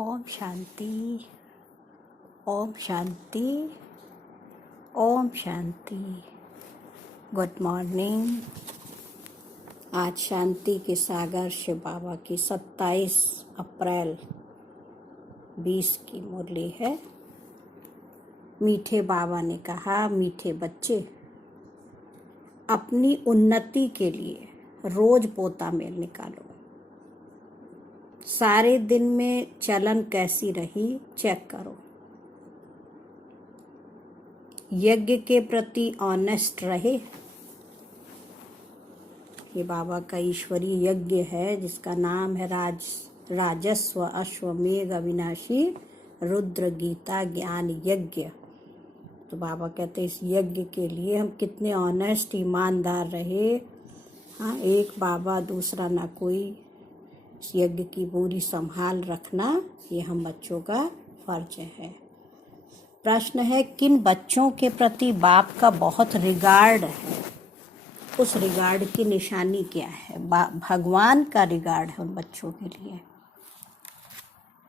Om Shanti. Om Shanti. Om Shanti. Good morning. आज शांति के सागर शिव बाबा की 27 अप्रैल 20 की मुरली है। मीठे बाबा ने कहा, मीठे बच्चे, अपनी उन्नति के लिए रोज पोता मेल निकालो। सारे दिन में चलन कैसी रही चेक करो। यज्ञ के प्रति ऑनेस्ट रहे। ये बाबा का ईश्वरीय यज्ञ है जिसका नाम है राजस्व अश्वमेघ अविनाशी रुद्र गीता ज्ञान यज्ञ। तो बाबा कहते हैं इस यज्ञ के लिए हम कितने ऑनेस्ट ईमानदार रहे। हाँ, एक बाबा दूसरा ना कोई। इस यज्ञ की पूरी संभाल रखना ये हम बच्चों का फर्ज है। प्रश्न है, किन बच्चों के प्रति बाप का बहुत रिगार्ड है? उस रिगार्ड की निशानी क्या है? भगवान का रिगार्ड है उन बच्चों के लिए।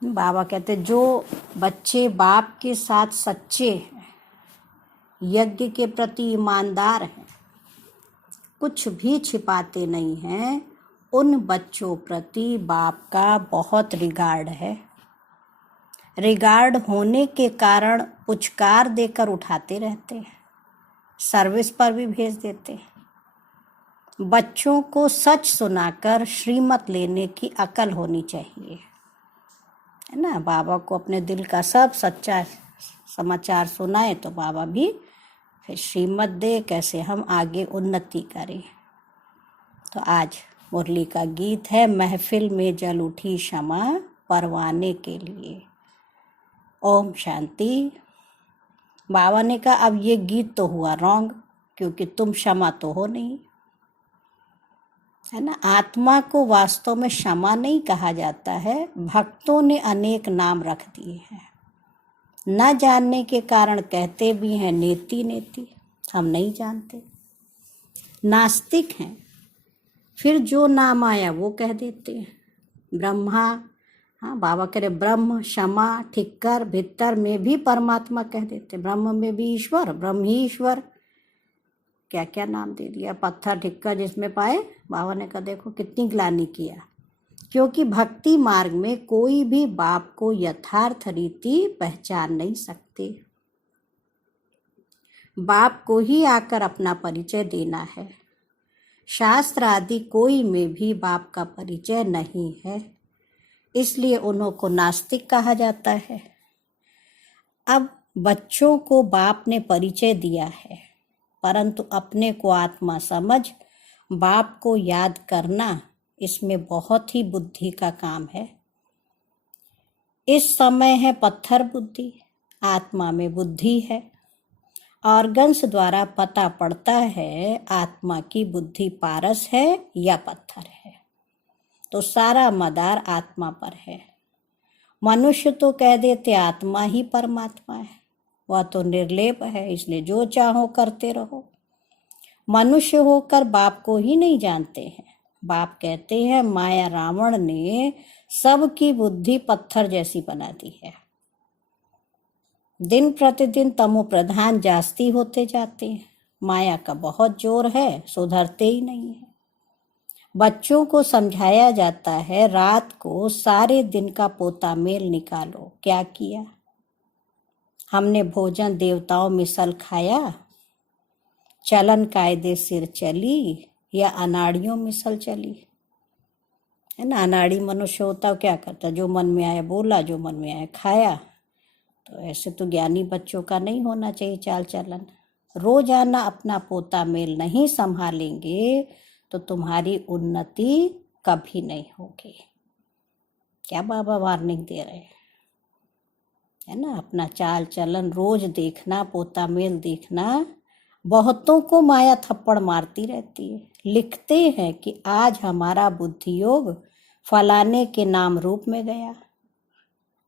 बाबा कहते जो बच्चे बाप के साथ सच्चे हैं, यज्ञ के प्रति ईमानदार हैं, कुछ भी छिपाते नहीं हैं, उन बच्चों प्रति बाप का बहुत रिगार्ड है। रिगार्ड होने के कारण पुचकार देकर उठाते रहते हैं, सर्विस पर भी भेज देते हैं। बच्चों को सच सुनाकर श्रीमत लेने की अकल होनी चाहिए, है ना। बाबा को अपने दिल का सब सच्चा समाचार सुनाए तो बाबा भी फिर श्रीमत दे, कैसे हम आगे उन्नति करें। तो आज मुरली का गीत है, महफिल में जल उठी क्षमा परवाने के लिए। ओम शांति। बाबा ने कहा अब ये गीत तो हुआ रॉन्ग, क्योंकि तुम क्षमा तो हो नहीं, है ना। आत्मा को वास्तव में क्षमा नहीं कहा जाता है। भक्तों ने अनेक नाम रख दिए हैं, न जानने के कारण कहते भी हैं नेति नेति। हम नहीं जानते, नास्तिक हैं, फिर जो नाम आया वो कह देते हैं। ब्रह्मा, हाँ बाबा कह रहे ब्रह्म क्षमा ठिक्कर भीतर में भी परमात्मा कह देते। ब्रह्म में भी ईश्वर, ब्रह्म ही ईश्वर, क्या क्या नाम दे दिया। पत्थर ठिक्कर जिसमें पाए, बाबा ने कहा देखो कितनी ग्लानि किया। क्योंकि भक्ति मार्ग में कोई भी बाप को यथार्थ रीति पहचान नहीं सकते। बाप को ही आकर अपना परिचय देना है। शास्त्र आदि कोई में भी बाप का परिचय नहीं है, इसलिए उन्हों को नास्तिक कहा जाता है। अब बच्चों को बाप ने परिचय दिया है, परंतु अपने को आत्मा समझ बाप को याद करना, इसमें बहुत ही बुद्धि का काम है। इस समय है पत्थर बुद्धि, आत्मा में बुद्धि है। ऑर्गन्स द्वारा पता पड़ता है आत्मा की बुद्धि पारस है या पत्थर है। तो सारा मदार आत्मा पर है। मनुष्य तो कह देते आत्मा ही परमात्मा है, वह तो निर्लेप है, इसलिए जो चाहो करते रहो। मनुष्य होकर बाप को ही नहीं जानते हैं। बाप कहते हैं माया रावण ने सबकी बुद्धि पत्थर जैसी बना दी है। दिन प्रतिदिन तमो प्रधान जास्ती होते जाते हैं। माया का बहुत जोर है, सुधरते ही नहीं है। बच्चों को समझाया जाता है रात को सारे दिन का पोता मेल निकालो। क्या किया? हमने भोजन देवताओं मिसल खाया, चलन कायदे सिर चली, या अनाड़ियों मिसल चली, है ना। अनाड़ी मनुष्य होता क्या करता? जो मन में आया बोला, जो मन में आया खाया। तो ऐसे तो ज्ञानी बच्चों का नहीं होना चाहिए चाल चलन। रोजाना अपना पोता मेल नहीं संभालेंगे तो तुम्हारी उन्नति कभी नहीं होगी। क्या बाबा वार्निंग दे रहे हैं, है ना। अपना चाल चलन रोज देखना, पोता मेल देखना। बहुतों को माया थप्पड़ मारती रहती है। लिखते हैं कि आज हमारा बुद्धि योग फलाने के नाम रूप में गया,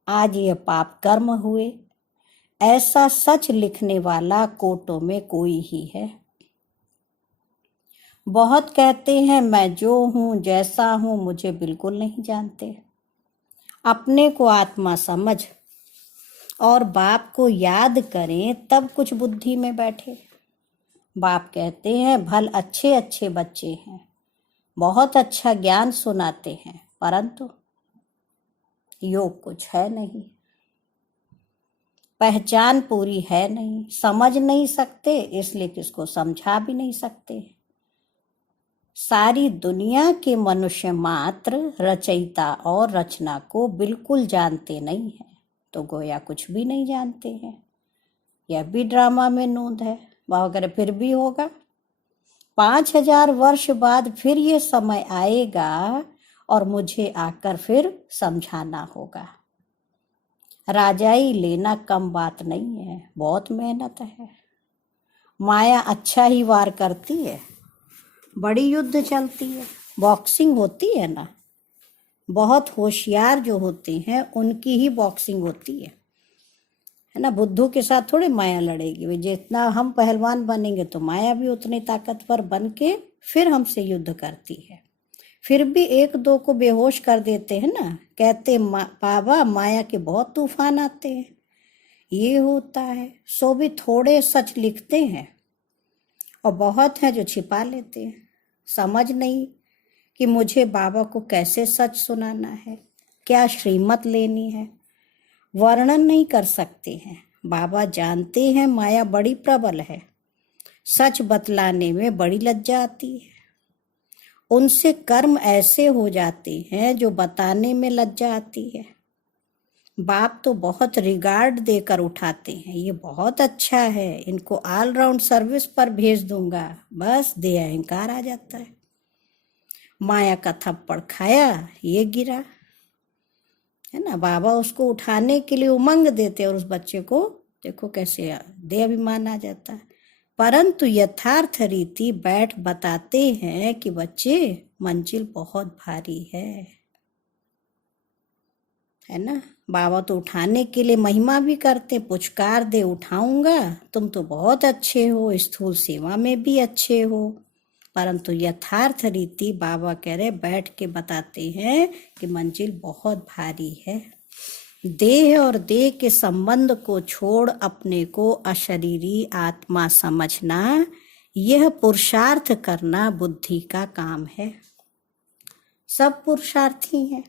आज ये पाप कर्म हुए। ऐसा सच लिखने वाला कोटों में कोई ही है। बहुत कहते हैं मैं जो हूँ जैसा हूँ मुझे बिल्कुल नहीं जानते। अपने को आत्मा समझ और बाप को याद करें, तब कुछ बुद्धि में बैठे। बाप कहते हैं भल अच्छे अच्छे बच्चे हैं, बहुत अच्छा ज्ञान सुनाते हैं, परंतु योग कुछ है नहीं, पहचान पूरी है नहीं, समझ नहीं सकते, इसलिए किसको समझा भी नहीं सकते। सारी दुनिया के मनुष्य मात्र रचयिता और रचना को बिल्कुल जानते नहीं हैं, तो गोया कुछ भी नहीं जानते हैं। यह भी ड्रामा में नोंद है। वह अगर फिर भी होगा, 5000 वर्ष बाद फिर ये समय आएगा और मुझे आकर फिर समझाना होगा। राजाई लेना कम बात नहीं है, बहुत मेहनत है। माया अच्छा ही वार करती है, बड़ी युद्ध चलती है, बॉक्सिंग होती है ना, बहुत होशियार जो होते हैं उनकी ही बॉक्सिंग होती है ना। बुद्धू के साथ थोड़े माया लड़ेगी भाई, जितना हम पहलवान बनेंगे तो माया भी उतनी ताकतवर बन के फिर हमसे युद्ध करती है। फिर भी एक दो को बेहोश कर देते हैं ना, कहते बाबा माया के बहुत तूफान आते हैं, ये होता है। सो भी थोड़े सच लिखते हैं और बहुत हैं जो छिपा लेते हैं। समझ नहीं कि मुझे बाबा को कैसे सच सुनाना है, क्या श्रीमत लेनी है, वर्णन नहीं कर सकते हैं। बाबा जानते हैं माया बड़ी प्रबल है, सच बतलाने में बड़ी लज्जा आती है। उनसे कर्म ऐसे हो जाते हैं जो बताने में लज्जा आती है। बाप तो बहुत रिगार्ड देकर उठाते हैं, ये बहुत अच्छा है, इनको ऑलराउंड सर्विस पर भेज दूंगा, बस दे अहंकार आ जाता है। माया का थप्पड़ खाया, ये गिरा, है ना। बाबा उसको उठाने के लिए उमंग देते और उस बच्चे को देखो कैसे दे अभिमान आ जाता है। परंतु यथार्थ रीति बैठ बताते हैं कि बच्चे मंजिल बहुत भारी है ना। बाबा तो उठाने के लिए महिमा भी करते, पुचकार दे उठाऊंगा, तुम तो बहुत अच्छे हो, स्थूल सेवा में भी अच्छे हो। परंतु यथार्थ रीति बाबा कह रहे बैठ के बताते हैं कि मंजिल बहुत भारी है। देह और देह के संबंध को छोड़ अपने को अशरीरी आत्मा समझना, यह पुरुषार्थ करना बुद्धि का काम है। सब पुरुषार्थी हैं।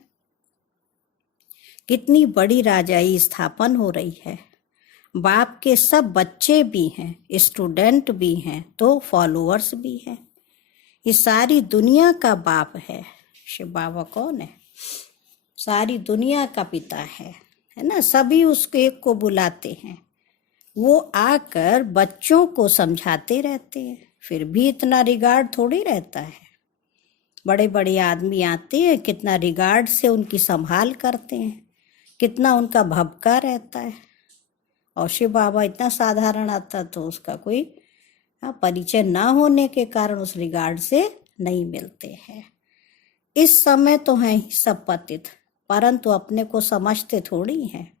कितनी बड़ी राजाई स्थापन हो रही है। बाप के सब बच्चे भी हैं, स्टूडेंट भी हैं, तो फॉलोअर्स भी हैं। ये सारी दुनिया का बाप है। शिव बाबा कौन है? सारी दुनिया का पिता है ना। सभी उसके एक को बुलाते हैं, वो आकर बच्चों को समझाते रहते हैं। फिर भी इतना रिगार्ड थोड़ी रहता है। बड़े बड़े आदमी आते हैं, कितना रिगार्ड से उनकी संभाल करते हैं, कितना उनका भबका रहता है। और शिव बाबा इतना साधारण आता तो उसका कोई परिचय ना होने के कारण उस रिगार्ड से नहीं मिलते हैं। इस समय तो हैं सब पतित, परंतु अपने को समझते थोड़ी हैं।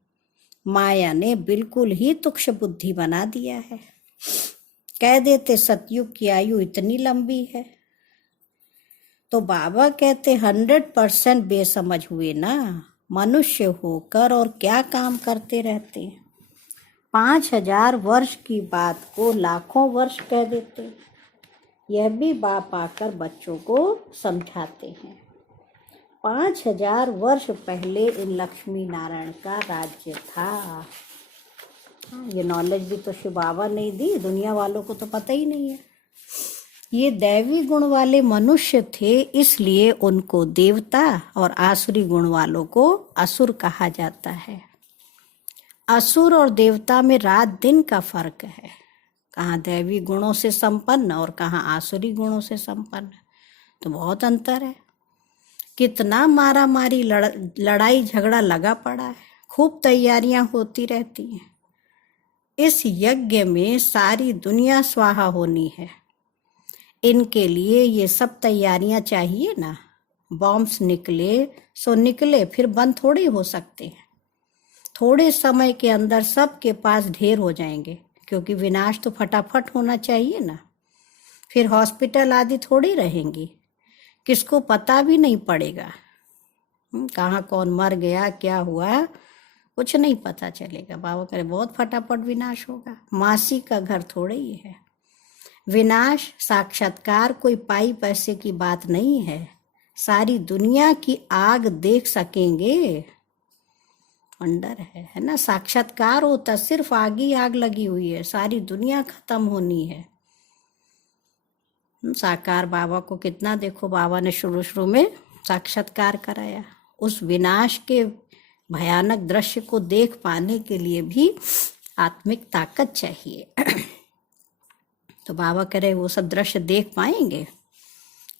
माया ने बिल्कुल ही तुक्ष बुद्धि बना दिया है। कह देते सतयुग की आयु इतनी लंबी है, तो बाबा कहते 100% बेसमझ हुए ना। मनुष्य होकर और क्या काम करते रहते हैं। 5000 वर्ष की बात को लाखों वर्ष कह देते। यह भी बाप आकर बच्चों को समझाते हैं। 5000 वर्ष पहले इन लक्ष्मी नारायण का राज्य था। ये नॉलेज भी तो शिव बाबा ने दी, दुनिया वालों को तो पता ही नहीं है। ये दैवी गुण वाले मनुष्य थे, इसलिए उनको देवता और आसुरी गुण वालों को असुर कहा जाता है। असुर और देवता में रात दिन का फर्क है। कहाँ दैवी गुणों से संपन्न और कहाँ आसुरी गुणों से संपन्न, तो बहुत अंतर है। कितना मारा मारी लड़ाई झगड़ा लगा पड़ा है, खूब तैयारियां होती रहती हैं। इस यज्ञ में सारी दुनिया स्वाहा होनी है, इनके लिए ये सब तैयारियां चाहिए ना। बॉम्ब्स निकले सो निकले, फिर बंद थोड़ी हो सकते हैं। थोड़े समय के अंदर सबके पास ढेर हो जाएंगे, क्योंकि विनाश तो फटाफट होना चाहिए ना। फिर हॉस्पिटल आदि थोड़ी रहेंगी, किसको पता भी नहीं पड़ेगा। कहाँ कौन मर गया, क्या हुआ, कुछ नहीं पता चलेगा। बाबा करे बहुत फटाफट विनाश होगा। मासी का घर थोड़े ही है। विनाश साक्षात्कार कोई पाई पैसे की बात नहीं है। सारी दुनिया की आग देख सकेंगे, अंडर है ना। साक्षात्कार होता सिर्फ आग ही आग लगी हुई है, सारी दुनिया खत्म होनी है। साकार बाबा को कितना देखो, बाबा ने शुरू शुरू में साक्षात्कार कराया। उस विनाश के भयानक दृश्य को देख पाने के लिए भी आत्मिक ताकत चाहिए। तो बाबा कह रहे वो सब दृश्य देख पाएंगे।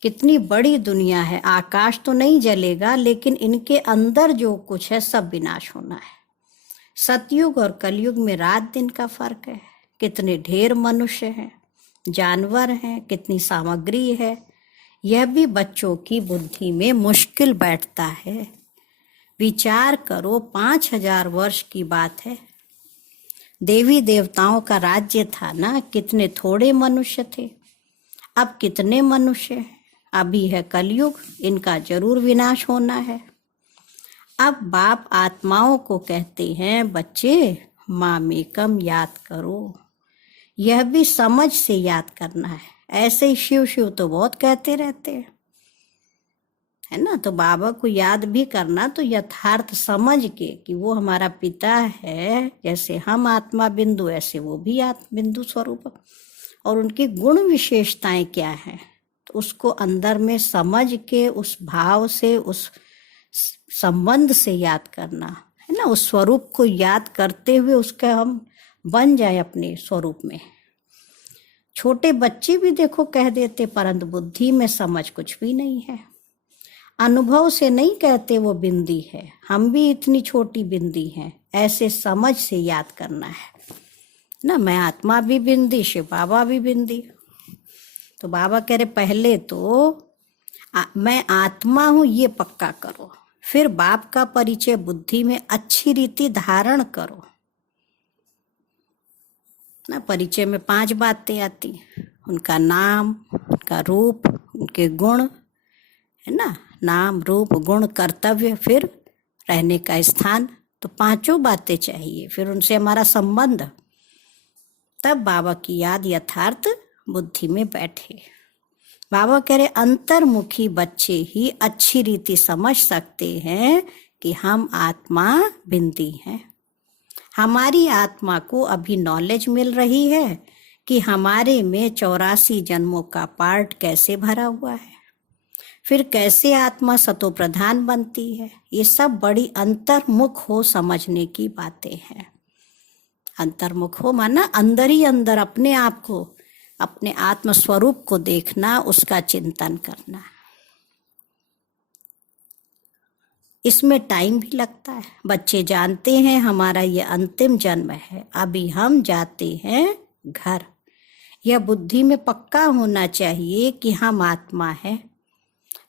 कितनी बड़ी दुनिया है, आकाश तो नहीं जलेगा, लेकिन इनके अंदर जो कुछ है सब विनाश होना है। सतयुग और कलयुग में रात दिन का फर्क है। कितने ढेर मनुष्य हैं, जानवर हैं, कितनी सामग्री है, यह भी बच्चों की बुद्धि में मुश्किल बैठता है। विचार करो, 5000 वर्ष की बात है। देवी देवताओं का राज्य था ना, कितने थोड़े मनुष्य थे, अब कितने मनुष्य हैं। अभी है कलयुग, इनका जरूर विनाश होना है। अब बाप आत्माओं को कहते हैं, बच्चे मामेकम याद करो। यह भी समझ से याद करना है। ऐसे ही शिव शिव तो बहुत कहते रहते हैं, है ना। तो बाबा को याद भी करना तो यथार्थ समझ के कि वो हमारा पिता है, जैसे हम आत्मा बिंदु ऐसे वो भी आत्मा बिंदु स्वरूप, और उनकी गुण विशेषताएं क्या हैं, तो उसको अंदर में समझ के उस भाव से, उस संबंध से याद करना है ना। उस स्वरूप को याद करते हुए उसका हम बन जाए अपने स्वरूप में। छोटे बच्चे भी देखो कह देते, परंतु बुद्धि में समझ कुछ भी नहीं है। अनुभव से नहीं कहते वो बिंदी है, हम भी इतनी छोटी बिंदी हैं, ऐसे समझ से याद करना है ना। मैं आत्मा भी बिंदी, शिव बाबा भी बिंदी। तो बाबा कह रहे पहले तो मैं आत्मा हूं ये पक्का करो, फिर बाप का परिचय बुद्धि में अच्छी रीति धारण करो ना। परिचय में 5 बातें आती, उनका नाम, उनका रूप, उनके गुण, है ना। नाम, रूप, गुण, कर्तव्य, फिर रहने का स्थान, तो 5 बातें चाहिए। फिर उनसे हमारा संबंध, तब बाबा की याद यथार्थ बुद्धि में बैठे। बाबा कह रहे अंतर्मुखी बच्चे ही अच्छी रीति समझ सकते हैं कि हम आत्मा बिंदी हैं। हमारी आत्मा को अभी नॉलेज मिल रही है कि हमारे में 84 जन्मों का पार्ट कैसे भरा हुआ है, फिर कैसे आत्मा सतो प्रधान बनती है। ये सब बड़ी अंतर्मुख हो समझने की बातें हैं। अंतर्मुख हो माना अंदर ही अंदर अपने आप को, अपने आत्म स्वरूप को देखना, उसका चिंतन करना। इसमें टाइम भी लगता है। बच्चे जानते हैं हमारा ये अंतिम जन्म है, अभी हम जाते हैं घर। यह बुद्धि में पक्का होना चाहिए कि हम आत्मा है।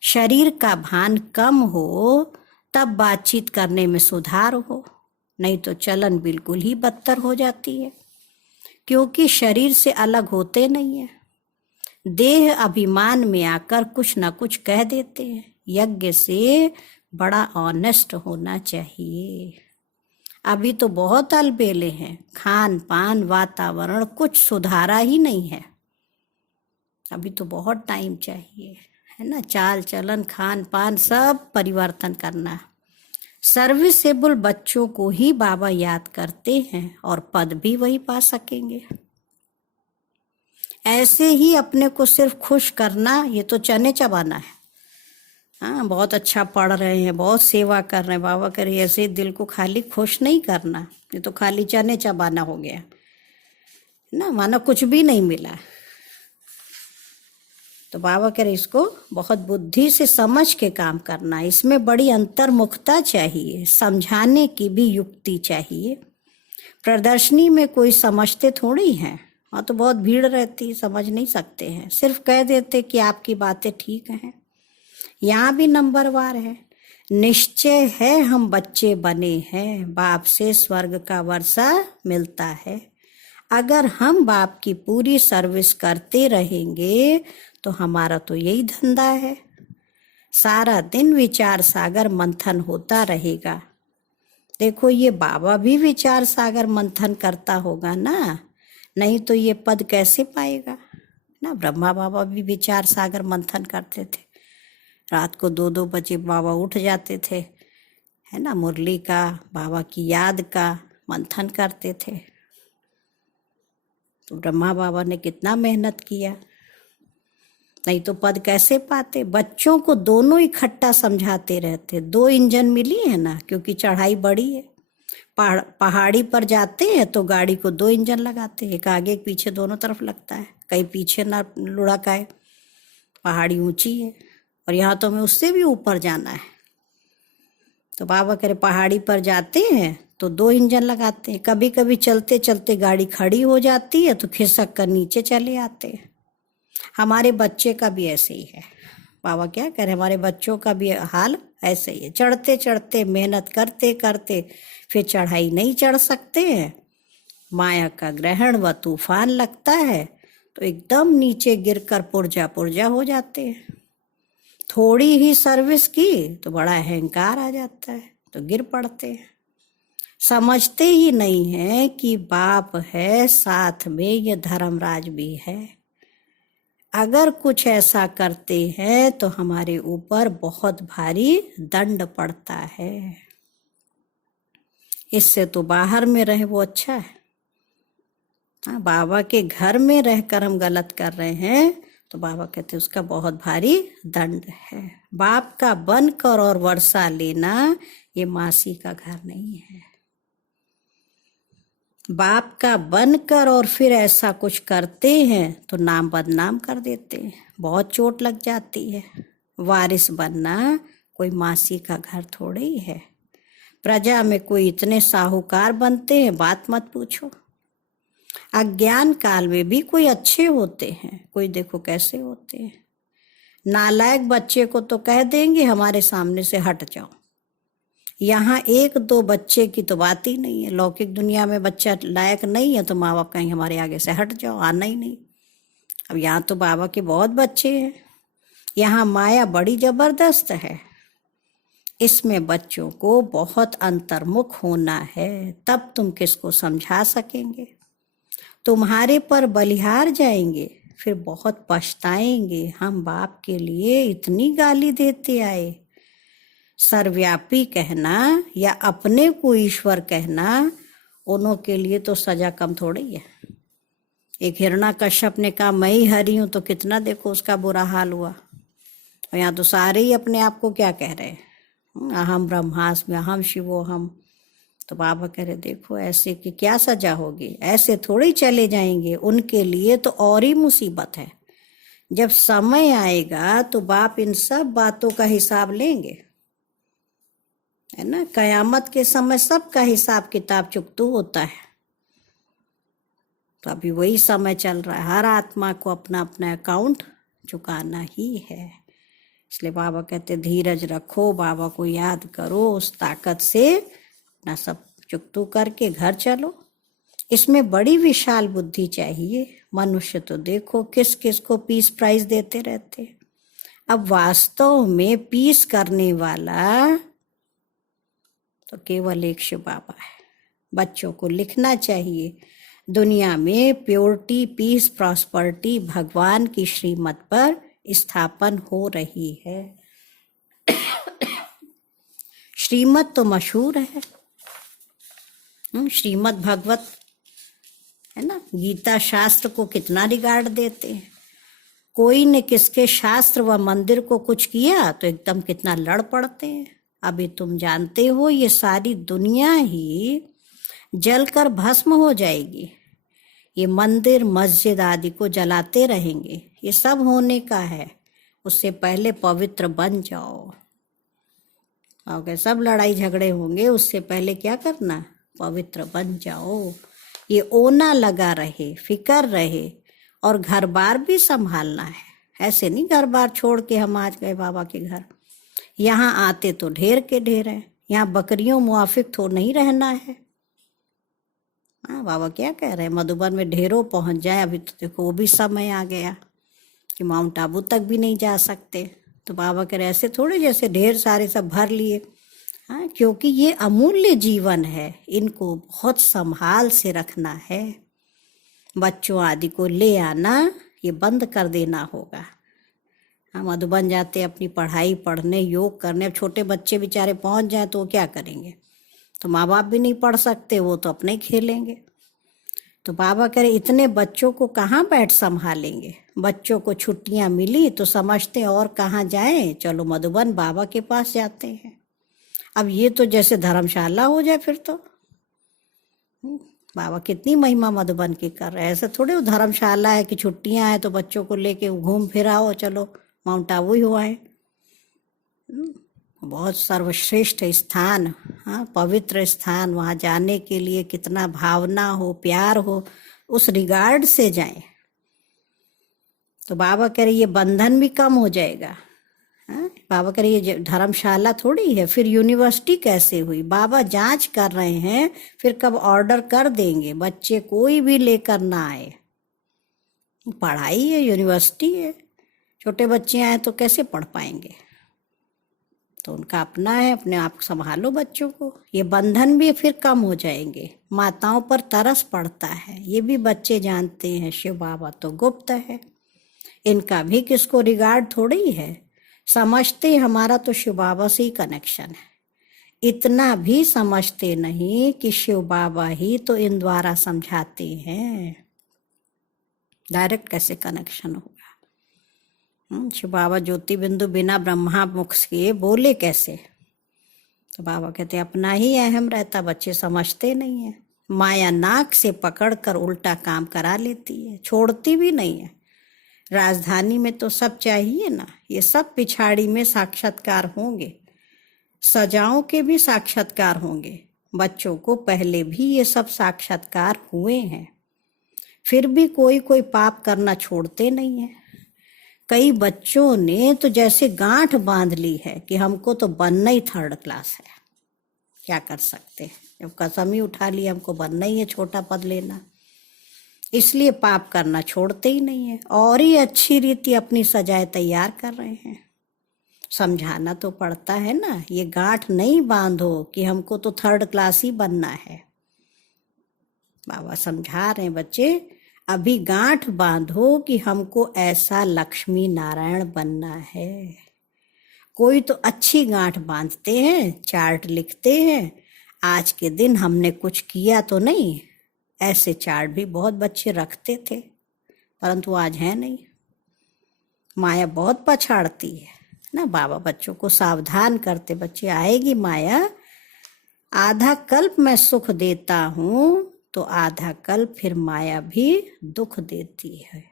शरीर का भान कम हो तब बातचीत करने में सुधार हो, नहीं तो चलन बिल्कुल ही बदतर हो जाती है, क्योंकि शरीर से अलग होते नहीं है। देह अभिमान में आकर कुछ न कुछ कह देते हैं। यज्ञ से बड़ा ऑनेस्ट होना चाहिए। अभी तो बहुत अलबेले हैं, खान पान वातावरण कुछ सुधारा ही नहीं है। अभी तो बहुत टाइम चाहिए, है ना। चाल चलन खान पान सब परिवर्तन करना। सर्विसेबल बच्चों को ही बाबा याद करते हैं और पद भी वही पा सकेंगे। ऐसे ही अपने को सिर्फ खुश करना, ये तो चने चबाना है। हाँ, बहुत अच्छा पढ़ रहे हैं, बहुत सेवा कर रहे हैं, बाबा कह रहे ऐसे दिल को खाली खुश नहीं करना, ये तो खाली चने चबाना हो गया ना, मानो कुछ भी नहीं मिला। तो बाबा कह रहे इसको बहुत बुद्धि से समझ के काम करना। इसमें बड़ी अंतर्मुखता चाहिए, समझाने की भी युक्ति चाहिए। प्रदर्शनी में कोई समझते थोड़ी हैं, वहाँ तो बहुत भीड़ रहती, समझ नहीं सकते हैं, सिर्फ कह देते कि आपकी बातें ठीक हैं। यहाँ भी नंबरवार है। निश्चय है हम बच्चे बने हैं, बाप से स्वर्ग का वर्षा मिलता है। अगर हम बाप की पूरी सर्विस करते रहेंगे तो हमारा तो यही धंधा है। सारा दिन विचार सागर मंथन होता रहेगा। देखो ये बाबा भी विचार सागर मंथन करता होगा ना, नहीं तो ये पद कैसे पाएगा ना। ब्रह्मा बाबा भी विचार सागर मंथन करते थे। रात को 2-2 बजे बाबा उठ जाते थे, है ना, मुरली का, बाबा की याद का मंथन करते थे। तो ब्रह्मा बाबा ने कितना मेहनत किया, नहीं तो पद कैसे पाते। बच्चों को दोनों इकट्ठा समझाते रहते। 2 इंजन मिली है ना, क्योंकि चढ़ाई बड़ी है। पहाड़ी पर जाते हैं तो गाड़ी को 2 इंजन लगाते हैं, एक आगे एक पीछे दोनों तरफ लगता है, कहीं पीछे ना लुढ़क आए। पहाड़ी ऊंची है और यहाँ तो हमें उससे भी ऊपर जाना है। तो बाबा कह रहे पहाड़ी पर जाते हैं तो 2 इंजन लगाते हैं। कभी कभी चलते चलते गाड़ी खड़ी हो जाती है तो खिसक कर नीचे चले आते हैं। हमारे बच्चे का भी ऐसे ही है। बाबा क्या कह रहे, हमारे बच्चों का भी हाल ऐसे ही है। चढ़ते चढ़ते मेहनत करते करते फिर चढ़ाई नहीं चढ़ सकते हैं, माया का ग्रहण व तूफान लगता है तो एकदम नीचे गिरकर पुर्जा पुर्जा हो जाते हैं। थोड़ी ही सर्विस की तो बड़ा अहंकार आ जाता है तो गिर पड़ते हैं। समझते ही नहीं है कि बाप है, साथ में ये धर्मराज भी है। अगर कुछ ऐसा करते हैं तो हमारे ऊपर बहुत भारी दंड पड़ता है। इससे तो बाहर में रहे वो अच्छा है। बाबा के घर में रहकर हम गलत कर रहे हैं तो बाबा कहते उसका बहुत भारी दंड है। बाप का बनकर और वर्षा लेना ये मासी का घर नहीं है। बाप का बनकर और फिर ऐसा कुछ करते हैं तो नाम बदनाम कर देते हैं, बहुत चोट लग जाती है। वारिस बनना कोई मासी का घर थोड़े ही है। प्रजा में कोई इतने साहूकार बनते हैं, बात मत पूछो। अज्ञान काल में भी कोई अच्छे होते हैं, कोई देखो कैसे होते हैं। नालायक बच्चे को तो कह देंगे हमारे सामने से हट जाओ। यहाँ 1-2 बच्चे की तो बात ही नहीं है। लौकिक दुनिया में बच्चा लायक नहीं है तो माँ बाप कहेंगे हमारे आगे से हट जाओ, आना ही नहीं। अब यहाँ तो बाबा के बहुत बच्चे हैं। यहाँ माया बड़ी जबरदस्त है। इसमें बच्चों को बहुत अंतर्मुख होना है, तब तुम किसको समझा सकेंगे। तुम्हारे पर बलिहार जाएंगे, फिर बहुत पछताएंगे, हम बाप के लिए इतनी गाली देते आए। सर्वव्यापी कहना या अपने को ईश्वर कहना, उन्हों के लिए तो सजा कम थोड़ी है। एक हिरण्यकश्यप ने कहा मैं ही हरी हूं तो कितना देखो उसका बुरा हाल हुआ। और यहाँ तो सारे ही अपने आप को क्या कह रहे हैं, अहम ब्रह्मास्मि अहम शिवोहम। तो बाबा कह रहे देखो ऐसे की क्या सजा होगी, ऐसे थोड़ी चले जाएंगे। उनके लिए तो और ही मुसीबत है। जब समय आएगा तो बाप इन सब बातों का हिसाब लेंगे, है ना। कयामत के समय सबका हिसाब किताब चुकतू होता है। तो अभी वही समय चल रहा है, हर आत्मा को अपना अपना अकाउंट चुकाना ही है। इसलिए बाबा कहते धीरज रखो, बाबा को याद करो, उस ताकत से अपना सब चुकतू करके घर चलो। इसमें बड़ी विशाल बुद्धि चाहिए। मनुष्य तो देखो किस किस को पीस प्राइज देते रहते। अब वास्तव में पीस करने वाला तो केवल एक शिव बाबा है। बच्चों को लिखना चाहिए, दुनिया में प्योरिटी, पीस, प्रॉस्पर्टी भगवान की श्रीमत पर स्थापन हो रही है। श्रीमत तो मशहूर है, श्रीमद् भगवत, है ना। गीता शास्त्र को कितना रिगार्ड देते हैं। कोई ने किसके शास्त्र व मंदिर को कुछ किया तो एकदम कितना लड़ पड़ते हैं। अभी तुम जानते हो ये सारी दुनिया ही जलकर भस्म हो जाएगी। ये मंदिर मस्जिद आदि को जलाते रहेंगे, ये सब होने का है। उससे पहले पवित्र बन जाओ। ओके, सब लड़ाई झगड़े होंगे, उससे पहले क्या करना, पवित्र बन जाओ। ये ओना लगा रहे, फिकर रहे, और घर बार भी संभालना है। ऐसे नहीं घर बार छोड़ के हम आज गए बाबा के घर। यहाँ आते तो ढेर के ढेर है, यहाँ बकरियों मुआफिक तो नहीं रहना है। हाँ, बाबा क्या कह रहे हैं, मधुबन में ढेरों पहुंच जाए। अभी तो देखो वो भी समय आ गया कि माउंट आबू तक भी नहीं जा सकते। तो बाबा कह रहे ऐसे थोड़े जैसे ढेर सारे सब भर लिए। हाँ, क्योंकि ये अमूल्य जीवन है, इनको बहुत संभाल से रखना है। बच्चों आदि को ले आना ये बंद कर देना होगा। हम मधुबन जाते अपनी पढ़ाई पढ़ने, योग करने। अब छोटे बच्चे बेचारे पहुंच जाए तो वो क्या करेंगे? तो माँ बाप भी नहीं पढ़ सकते, वो तो अपने ही खेलेंगे। तो बाबा कह रहे इतने बच्चों को कहाँ बैठ संभालेंगे। बच्चों को छुट्टियां मिली तो समझते और कहाँ जाएं, चलो मधुबन बाबा के पास जाते हैं। अब ये तो जैसे धर्मशाला हो जाए फिर तो। बाबा कितनी महिमा मधुबन की कर रहे हैं। ऐसे थोड़े वो धर्मशाला है कि छुट्टियां हैं तो बच्चों को लेके घूम फिर आओ, चलो माउंट आबू ही हुआ है। बहुत सर्वश्रेष्ठ स्थान, हाँ, पवित्र स्थान। वहाँ जाने के लिए कितना भावना हो, प्यार हो, उस रिगार्ड से जाएं। तो बाबा कह रहे ये बंधन भी कम हो जाएगा। हाँ, बाबा कह रहे ये धर्मशाला थोड़ी है, फिर यूनिवर्सिटी कैसे हुई? बाबा जांच कर रहे हैं, फिर कब ऑर्डर कर देंगे बच्चे कोई भी लेकर ना आए। पढ़ाई है, यूनिवर्सिटी है, छोटे बच्चे आए तो कैसे पढ़ पाएंगे? तो उनका अपना है, अपने आप संभालो बच्चों को। ये बंधन भी फिर कम हो जाएंगे। माताओं पर तरस पड़ता है, ये भी बच्चे जानते हैं। शिव बाबा तो गुप्त है, इनका भी किसको रिगार्ड थोड़ी है। समझते हमारा तो शिव बाबा से ही कनेक्शन है। इतना भी समझते नहीं कि शिव बाबा ही तो इन द्वारा समझाते हैं। डायरेक्ट कैसे कनेक्शन होगा? शिव बाबा ज्योति बिंदु बिना ब्रह्मा मुख के बोले कैसे? तो बाबा कहते अपना ही अहम रहता, बच्चे समझते नहीं है। माया नाक से पकड़कर उल्टा काम करा लेती है, छोड़ती भी नहीं है। राजधानी में तो सब चाहिए ना, ये सब पिछाड़ी में साक्षात्कार होंगे, सजाओं के भी साक्षात्कार होंगे। बच्चों को पहले भी ये सब साक्षात्कार हुए हैं, फिर भी कोई कोई पाप करना छोड़ते नहीं है। कई बच्चों ने तो जैसे गांठ बांध ली है कि हमको तो बनना ही थर्ड क्लास है। क्या कर सकते हैं, जब कसम ही उठा ली हमको बनना ही है, छोटा पद लेना, इसलिए पाप करना छोड़ते ही नहीं है। और ही अच्छी रीति अपनी सजाएं तैयार कर रहे हैं। समझाना तो पड़ता है ना, ये गांठ नहीं बांधो कि हमको तो थर्ड क्लास ही बनना है। बाबा समझा रहे हैं बच्चे, अभी गांठ बांधो कि हमको ऐसा लक्ष्मी नारायण बनना है। कोई तो अच्छी गांठ बांधते हैं, चार्ट लिखते हैं, आज के दिन हमने कुछ किया तो नहीं। ऐसे चार्ट भी बहुत बच्चे रखते थे, परंतु आज है नहीं। माया बहुत पछाड़ती है ना। बाबा बच्चों को सावधान करते, बच्चे आएगी माया, आधा कल्प मैं सुख देता हूँ तो आधा कल्प फिर माया भी दुख देती है,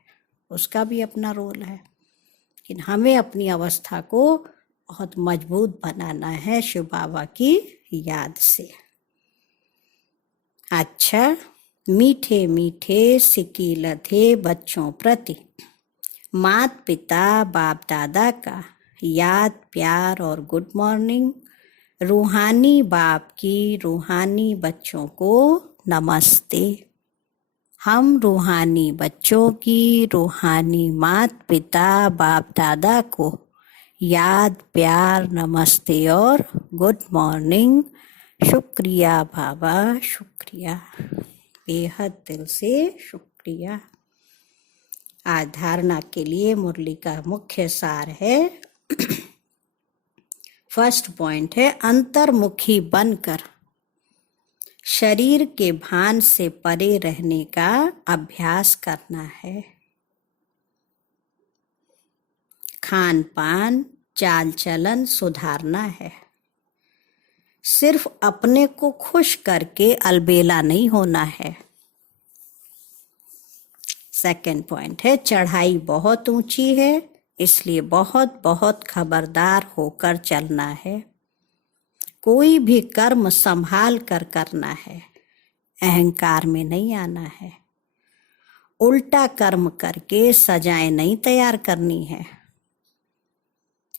उसका भी अपना रोल है। लेकिन हमें अपनी अवस्था को बहुत मजबूत बनाना है शिव बाबा की याद से। अच्छा, मीठे मीठे सिक्की लधे बच्चों प्रति माता पिता बाप दादा का याद प्यार और गुड मॉर्निंग। रूहानी बाप की रूहानी बच्चों को नमस्ते। हम रूहानी बच्चों की रूहानी माता पिता बाप दादा को याद प्यार नमस्ते और गुड मॉर्निंग। शुक्रिया बाबा, शुक्रिया, बेहद दिल से शुक्रिया। आज धारणा के लिए मुरली का मुख्य सार है, फर्स्ट पॉइंट है, अंतर्मुखी बनकर शरीर के भान से परे रहने का अभ्यास करना है। खान पान चाल चलन सुधारना है। सिर्फ अपने को खुश करके अलबेला नहीं होना है। सेकंड पॉइंट है, चढ़ाई बहुत ऊंची है, इसलिए बहुत बहुत खबरदार होकर चलना है। कोई भी कर्म संभाल कर करना है, अहंकार में नहीं आना है। उल्टा कर्म करके सजाएं नहीं तैयार करनी है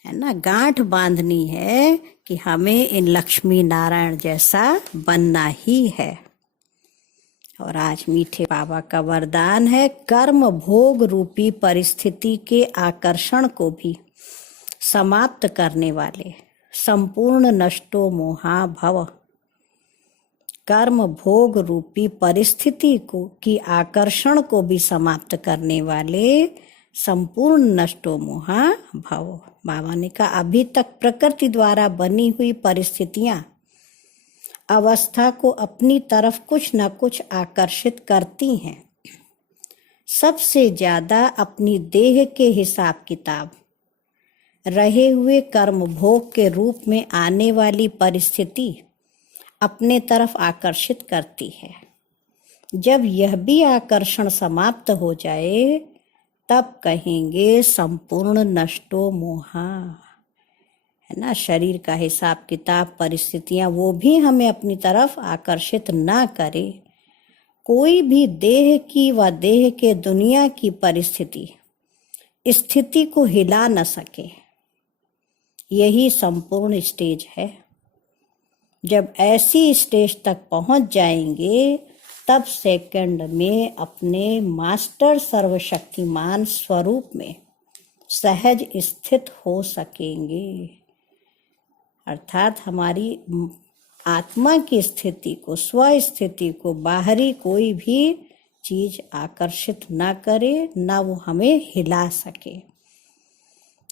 ना। गांठ बांधनी है कि हमें इन लक्ष्मी नारायण जैसा बनना ही है। और आज मीठे बाबा का वरदान है, कर्म भोग रूपी परिस्थिति के आकर्षण को भी समाप्त करने वाले, संपूर्ण नष्टो मोहा भव, कर्म भोग रूपी परिस्थिति को की आकर्षण को भी समाप्त करने वाले संपूर्ण नष्टो मोहा भव। बाबा ने कहा अभी तक प्रकृति द्वारा बनी हुई परिस्थितियां अवस्था को अपनी तरफ कुछ न कुछ आकर्षित करती हैं। सबसे ज्यादा अपनी देह के हिसाब किताब रहे हुए कर्म भोग के रूप में आने वाली परिस्थिति अपने तरफ आकर्षित करती है। जब यह भी आकर्षण समाप्त हो जाए तब कहेंगे संपूर्ण नष्टो मोहा, है ना। शरीर का हिसाब किताब परिस्थितियां वो भी हमें अपनी तरफ आकर्षित ना करे। कोई भी देह की व देह के दुनिया की परिस्थिति स्थिति को हिला न सके, यही संपूर्ण स्टेज है। जब ऐसी स्टेज तक पहुंच जाएंगे तब सेकंड में अपने मास्टर सर्वशक्तिमान स्वरूप में सहज स्थित हो सकेंगे। अर्थात हमारी आत्मा की स्थिति को, स्व स्थिति को बाहरी कोई भी चीज आकर्षित ना करे, ना वो हमें हिला सके।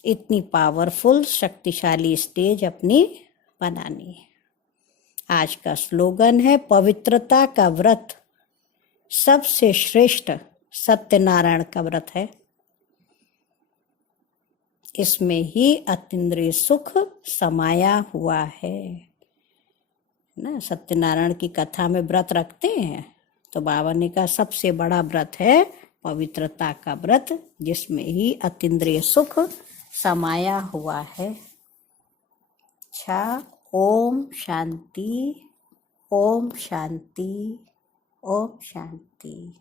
इतनी पावरफुल शक्तिशाली स्टेज अपनी बनानी है। आज का स्लोगन है पवित्रता का व्रत सबसे श्रेष्ठ सत्यनारायण का व्रत है। इसमें ही अतीन्द्रिय सुख समाया हुआ है ना। सत्यनारायण की कथा में व्रत रखते हैं तो बाबा ने कहा सबसे बड़ा व्रत है पवित्रता का व्रत, जिसमें ही अतीन्द्रिय सुख समाया हुआ है। अच्छा, ओम शांति, ओम शांति, ओम शांति।